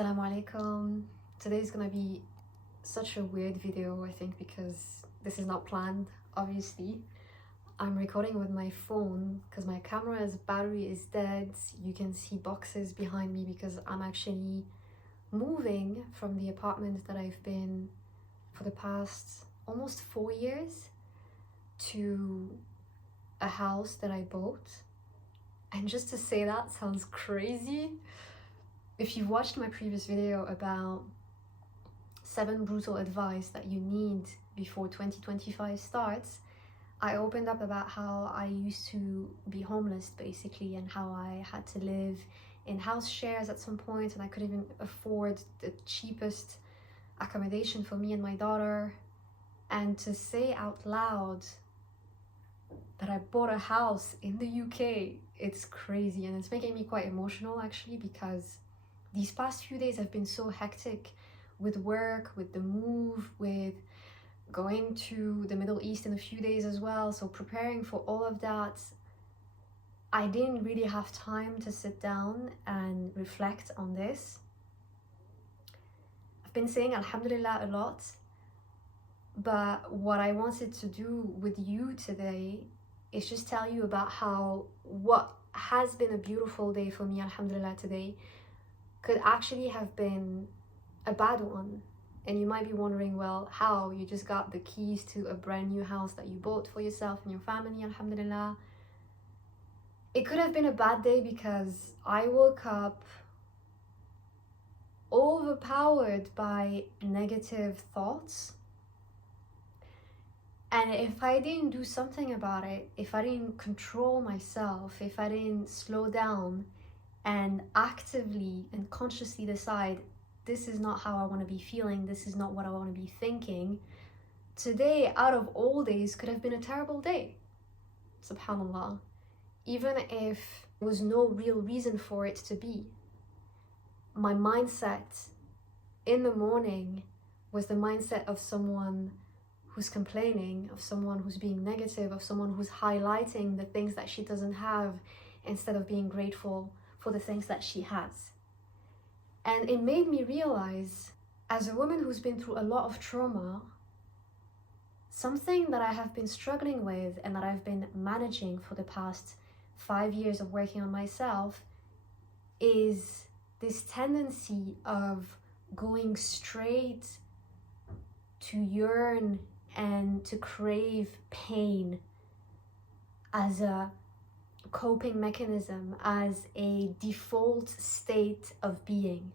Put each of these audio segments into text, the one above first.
Assalamu alaikum. Today is gonna be such a weird video, I think, because this is not planned, obviously. I'm recording with my phone because my camera's battery is dead. You can see boxes behind me because I'm actually moving from the apartment that I've been for the past almost 4 years to a house that I bought. And just to say that sounds crazy. If you've watched my previous video about 7 brutal advice that you need before 2025 starts, I opened up about how I used to be homeless basically, and how I had to live in house shares at some point, and I couldn't even afford the cheapest accommodation for me and my daughter. And to say out loud that I bought a house in the UK, it's crazy, and it's making me quite emotional actually, because these past few days have been so hectic with work, with the move, with going to the Middle East in a few days as well. So preparing for all of that, I didn't really have time to sit down and reflect on this. I've been saying Alhamdulillah a lot, but what I wanted to do with you today is just tell you about how what has been a beautiful day for me, Alhamdulillah, today could actually have been a bad one. And you might be wondering, well, how? You just got the keys to a brand new house that you bought for yourself and your family, Alhamdulillah. It could have been a bad day because I woke up overpowered by negative thoughts. And if I didn't do something about it, if I didn't control myself, if I didn't slow down and actively and consciously decide, this is not how I want to be feeling, this is not what I want to be thinking, today, out of all days, could have been a terrible day. Subhanallah. Even if there was no real reason for it to be. My mindset in the morning was the mindset of someone who's complaining, of someone who's being negative, of someone who's highlighting the things that she doesn't have instead of being grateful for the things that she has. And it made me realize, as a woman who's been through a lot of trauma, something that I have been struggling with and that I've been managing for the past 5 years of working on myself is this tendency of going straight to yearn and to crave pain as a coping mechanism, as a default state of being.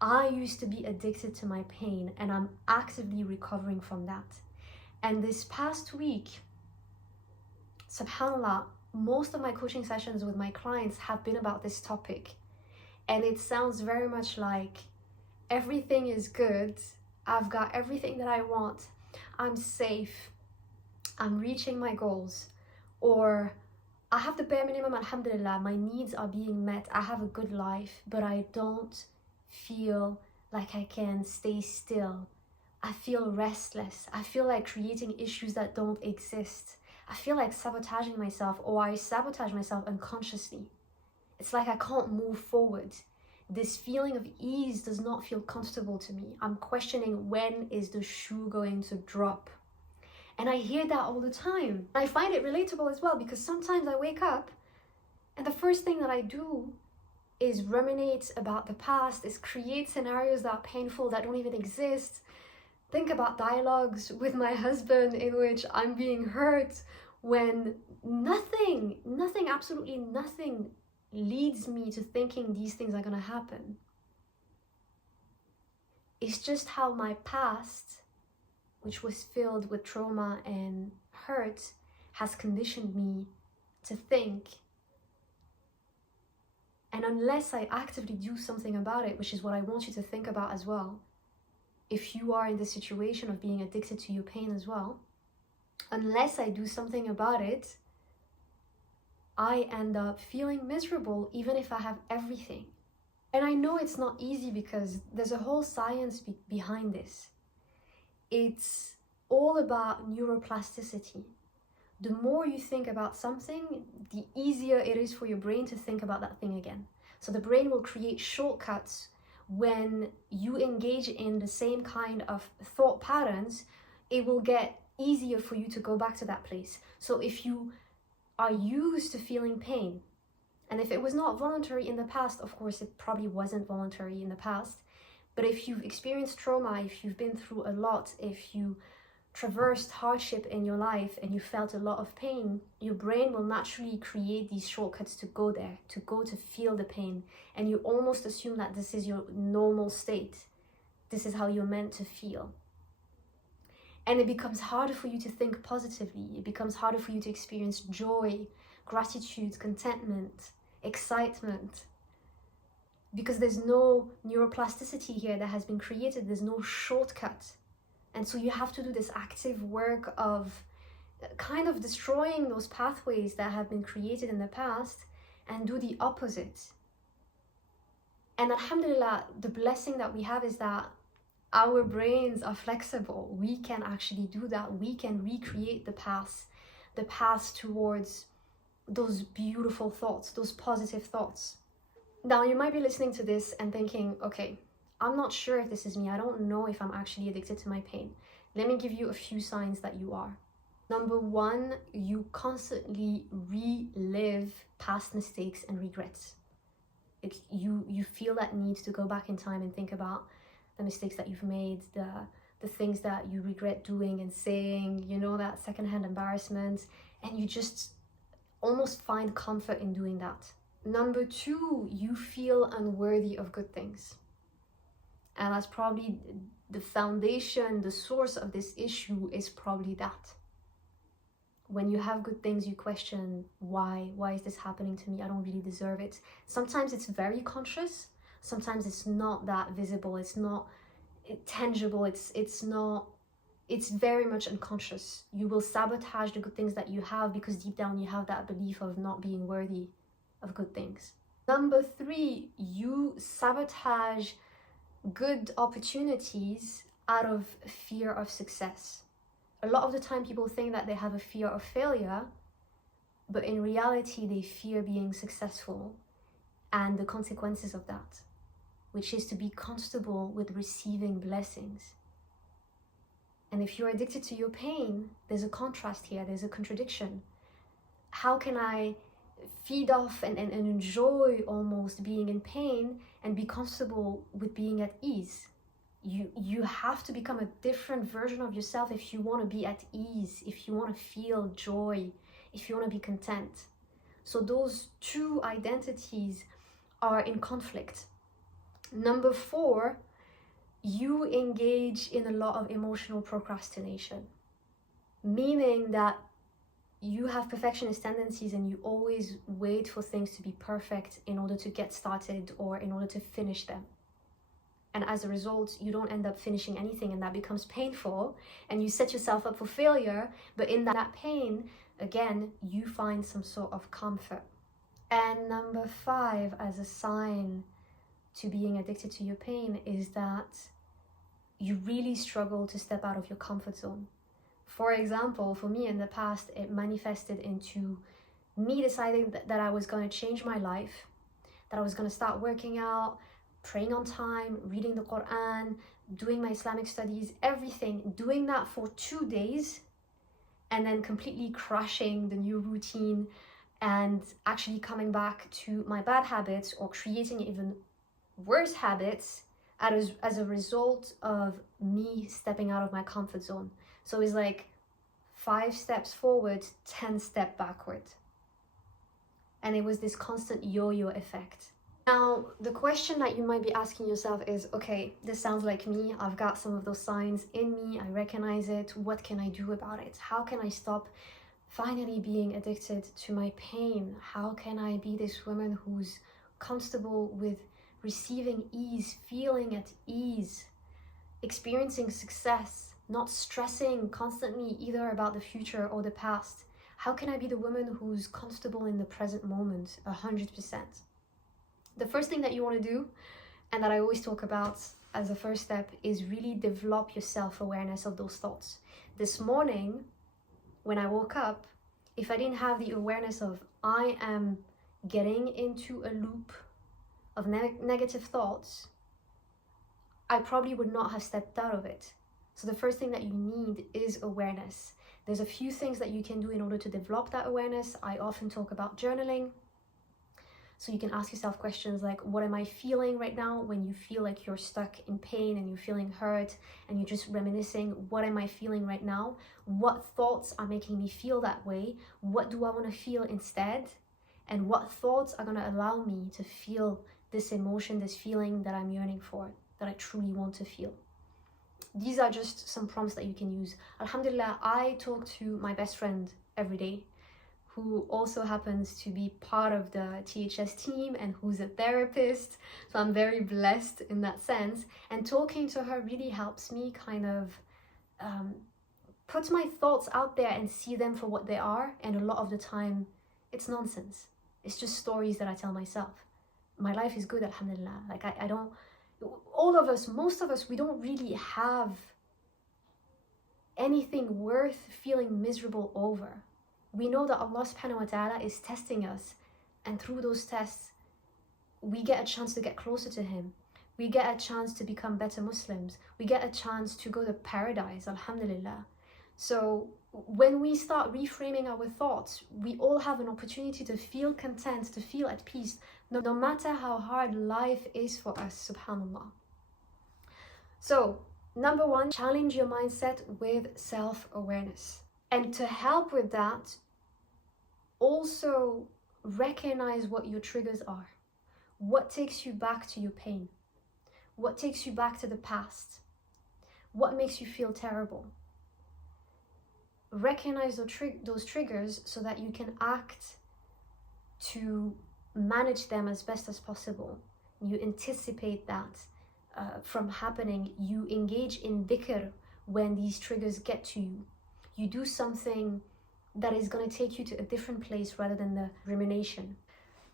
I used to be addicted to my pain, and I'm actively recovering from that. And this past week, subhanallah, most of my coaching sessions with my clients have been about this topic. And it sounds very much like everything is good, I've got everything that I want, I'm safe, I'm reaching my goals, or I have the bare minimum, alhamdulillah, my needs are being met, I have a good life, but I don't feel like I can stay still. I feel restless. I feel like creating issues that don't exist. I feel like sabotaging myself, or I sabotage myself unconsciously. It's like I can't move forward. This feeling of ease does not feel comfortable to me. I'm questioning, when is the shoe going to drop? And I hear that all the time. I find it relatable as well, because sometimes I wake up and the first thing that I do is ruminate about the past, is create scenarios that are painful, that don't even exist. Think about dialogues with my husband in which I'm being hurt when nothing, absolutely nothing leads me to thinking these things are gonna happen. It's just how my past, which was filled with trauma and hurt, has conditioned me to think. And unless I actively do something about it, which is what I want you to think about as well, if you are in the situation of being addicted to your pain as well, unless I do something about it, I end up feeling miserable even if I have everything. And I know it's not easy because there's a whole science behind this. It's all about neuroplasticity. The more you think about something, the easier it is for your brain to think about that thing again. So the brain will create shortcuts when you engage in the same kind of thought patterns, it will get easier for you to go back to that place. So if you are used to feeling pain, and if it was not voluntary in the past, of course, it probably wasn't voluntary in the past, but if you've experienced trauma, if you've been through a lot, if you traversed hardship in your life and you felt a lot of pain, your brain will naturally create these shortcuts to go there, to feel the pain. And you almost assume that this is your normal state. This is how you're meant to feel. And it becomes harder for you to think positively. It becomes harder for you to experience joy, gratitude, contentment, excitement. Because there's no neuroplasticity here that has been created. There's no shortcut. And so you have to do this active work of kind of destroying those pathways that have been created in the past and do the opposite. And Alhamdulillah, the blessing that we have is that our brains are flexible. We can actually do that. We can recreate the path towards those beautiful thoughts, those positive thoughts. Now, you might be listening to this and thinking, okay, I'm not sure if this is me. I don't know if I'm actually addicted to my pain. Let me give you a few signs that you are. Number one, you constantly relive past mistakes and regrets. You feel that need to go back in time and think about the mistakes that you've made, the things that you regret doing and saying, that secondhand embarrassment, and you just almost find comfort in doing that. Number two, you feel unworthy of good things. And that's probably the foundation, the source of this issue is probably that. When you have good things, you question, why is this happening to me? I don't really deserve it. Sometimes it's very conscious. Sometimes it's not that visible. It's not tangible. It's very much unconscious. You will sabotage the good things that you have because deep down you have that belief of not being worthy of good things. Number three, you sabotage good opportunities out of fear of success. A lot of the time people think that they have a fear of failure, but in reality they fear being successful and the consequences of that, which is to be comfortable with receiving blessings. And if you're addicted to your pain, there's a contrast here, there's a contradiction. How can I feed off and enjoy almost being in pain and be comfortable with being at ease? You have to become a different version of yourself if you want to be at ease, if you want to feel joy, if you want to be content. So those two identities are in conflict. Number four, you engage in a lot of emotional procrastination, meaning that you have perfectionist tendencies and you always wait for things to be perfect in order to get started or in order to finish them. And as a result, you don't end up finishing anything, and that becomes painful, and you set yourself up for failure. But in that pain, again, you find some sort of comfort. And number five, as a sign to being addicted to your pain, is that you really struggle to step out of your comfort zone. For example, for me in the past, it manifested into me deciding that I was going to change my life, that I was going to start working out, praying on time, reading the Quran, doing my Islamic studies, everything, doing that for 2 days, and then completely crashing the new routine and actually coming back to my bad habits or creating even worse habits as a result of me stepping out of my comfort zone. So it's like 5 steps forward, 10 steps backward. And it was this constant yo-yo effect. Now, the question that you might be asking yourself is, okay, this sounds like me. I've got some of those signs in me. I recognize it. What can I do about it? How can I stop finally being addicted to my pain? How can I be this woman who's comfortable with receiving ease, feeling at ease, experiencing success, not stressing constantly either about the future or the past? How can I be the woman who's comfortable in the present moment 100%? The first thing that you want to do, and that I always talk about as a first step, is really develop your self-awareness of those thoughts. This morning, when I woke up, if I didn't have the awareness of I am getting into a loop of negative thoughts, I probably would not have stepped out of it. So the first thing that you need is awareness. There's a few things that you can do in order to develop that awareness. I often talk about journaling. So you can ask yourself questions like, what am I feeling right now? When you feel like you're stuck in pain and you're feeling hurt and you're just reminiscing, what am I feeling right now? What thoughts are making me feel that way? What do I want to feel instead? And what thoughts are going to allow me to feel this emotion, this feeling that I'm yearning for, that I truly want to feel? These are just some prompts that you can use. Alhamdulillah, I talk to my best friend every day, who also happens to be part of the THS team and who's a therapist. So I'm very blessed in that sense. And talking to her really helps me kind of put my thoughts out there and see them for what they are. And a lot of the time, it's nonsense. It's just stories that I tell myself. My life is good, alhamdulillah. Like I don't, all of us, most of us, we don't really have anything worth feeling miserable over. We know that Allah subhanahu wa ta'ala is testing us, and through those tests we get a chance to get closer to Him. We get a chance to become better Muslims. We get a chance to go to paradise, alhamdulillah. So when we start reframing our thoughts, we all have an opportunity to feel content, to feel at peace, no matter how hard life is for us, subhanallah. So number one, challenge your mindset with self-awareness. And to help with that, also recognize what your triggers are. What takes you back to your pain? What takes you back to the past? What makes you feel terrible? Recognize those triggers so that you can act to manage them as best as possible. You anticipate that from happening. You engage in dhikr when these triggers get to you. You do something that is going to take you to a different place rather than the rumination.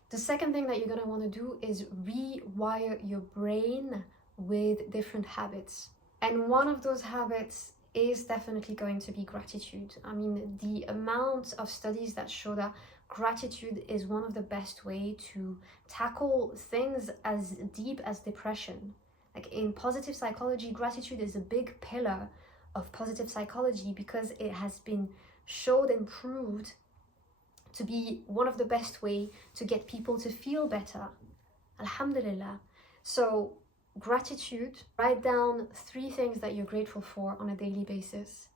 The second thing that you're going to want to do is rewire your brain with different habits. And one of those habits is definitely going to be gratitude. I mean, the amount of studies that show that gratitude is one of the best way to tackle things as deep as depression. Like in positive psychology, gratitude is a big pillar of positive psychology because it has been showed and proved to be one of the best way to get people to feel better. Alhamdulillah. So gratitude, write down 3 things that you're grateful for on a daily basis.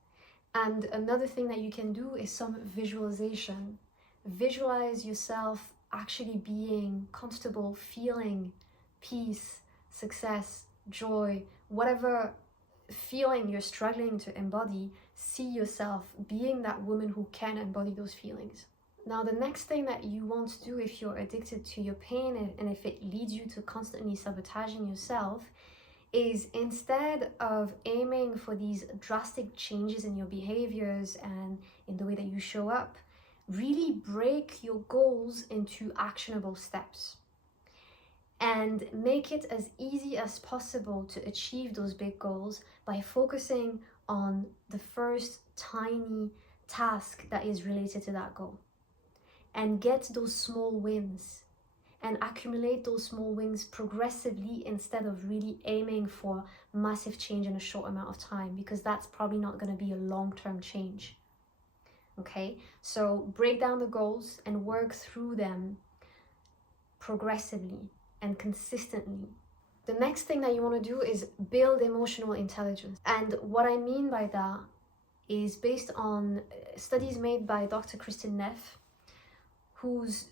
And another thing that you can do is some visualization. Visualize yourself actually being comfortable, feeling peace, success, joy, whatever feeling you're struggling to embody. See yourself being that woman who can embody those feelings. Now, the next thing that you want to do if you're addicted to your pain and if it leads you to constantly sabotaging yourself is, instead of aiming for these drastic changes in your behaviors and in the way that you show up, really break your goals into actionable steps and make it as easy as possible to achieve those big goals by focusing on the first tiny task that is related to that goal. And get those small wins and accumulate those small wins progressively instead of really aiming for massive change in a short amount of time, because that's probably not going to be a long-term change. Okay, so break down the goals and work through them progressively and consistently. The next thing that you want to do is build emotional intelligence. And what I mean by that is based on studies made by Dr. Kristin Neff, whose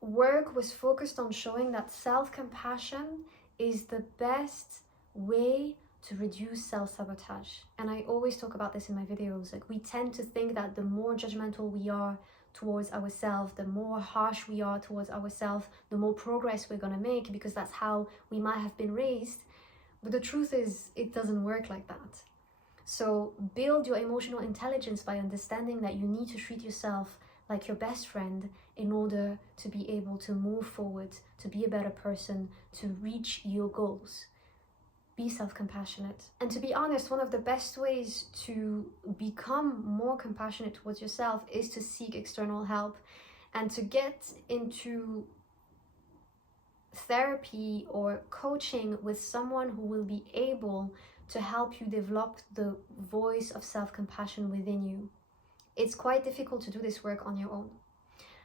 work was focused on showing that self-compassion is the best way to reduce self-sabotage. And I always talk about this in my videos. Like, we tend to think that the more judgmental we are towards ourselves, the more harsh we are towards ourselves, the more progress we're going to make, because that's how we might have been raised. But the truth is, it doesn't work like that. So build your emotional intelligence by understanding that you need to treat yourself like your best friend in order to be able to move forward, to be a better person, to reach your goals. Be self-compassionate. And to be honest, one of the best ways to become more compassionate towards yourself is to seek external help and to get into therapy or coaching with someone who will be able to help you develop the voice of self-compassion within you. It's quite difficult to do this work on your own.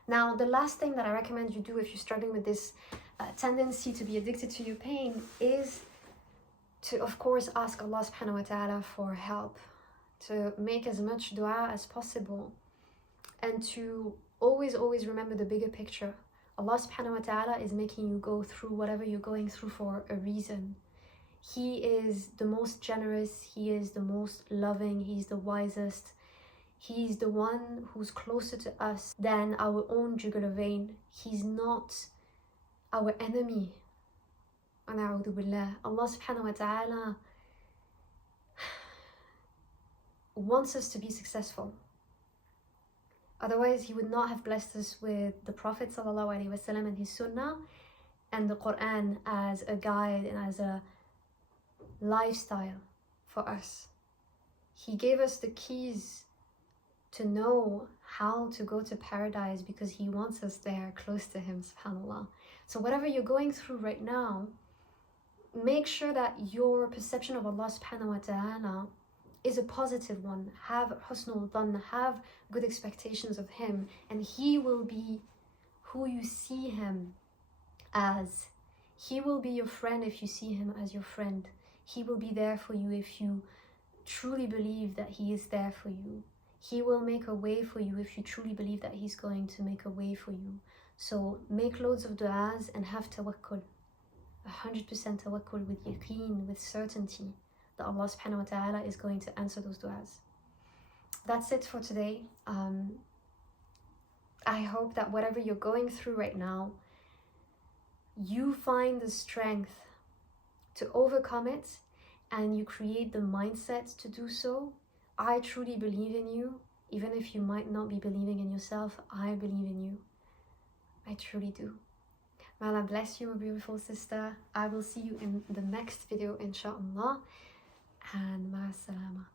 Now, the last thing that I recommend you do if you're struggling with this tendency to be addicted to your pain is to, of course, ask Allah subhanahu wa ta'ala for help, to make as much dua as possible, and to always remember the bigger picture. Allah subhanahu wa ta'ala is making you go through whatever you're going through for a reason. He is the most generous, He is the most loving, He's the wisest. He's the one who's closer to us than our own jugular vein. He's not our enemy. Allah subhanahu wa ta'ala wants us to be successful. Otherwise, He would not have blessed us with the Prophet ﷺ and his Sunnah and the Quran as a guide and as a lifestyle for us. He gave us the keys to know how to go to paradise because He wants us there close to Him, subhanAllah. So whatever you're going through right now, make sure that your perception of Allah subhanahu wa ta'ala is a positive one. Have husnul dhann, have good expectations of Him, and He will be who you see Him as. He will be your friend if you see Him as your friend. He will be there for you if you truly believe that He is there for you. He will make a way for you if you truly believe that He's going to make a way for you. So make loads of du'as and have tawakkul. 100% tawakkul with yaqeen, with certainty that Allah subhanahu wa ta'ala is going to answer those du'as. That's it for today. I hope that whatever you're going through right now, you find the strength to overcome it and you create the mindset to do so. I truly believe in you. Even if you might not be believing in yourself, I believe in you. I truly do. May Allah bless you, my beautiful sister. I will see you in the next video, inshallah. And ma salama.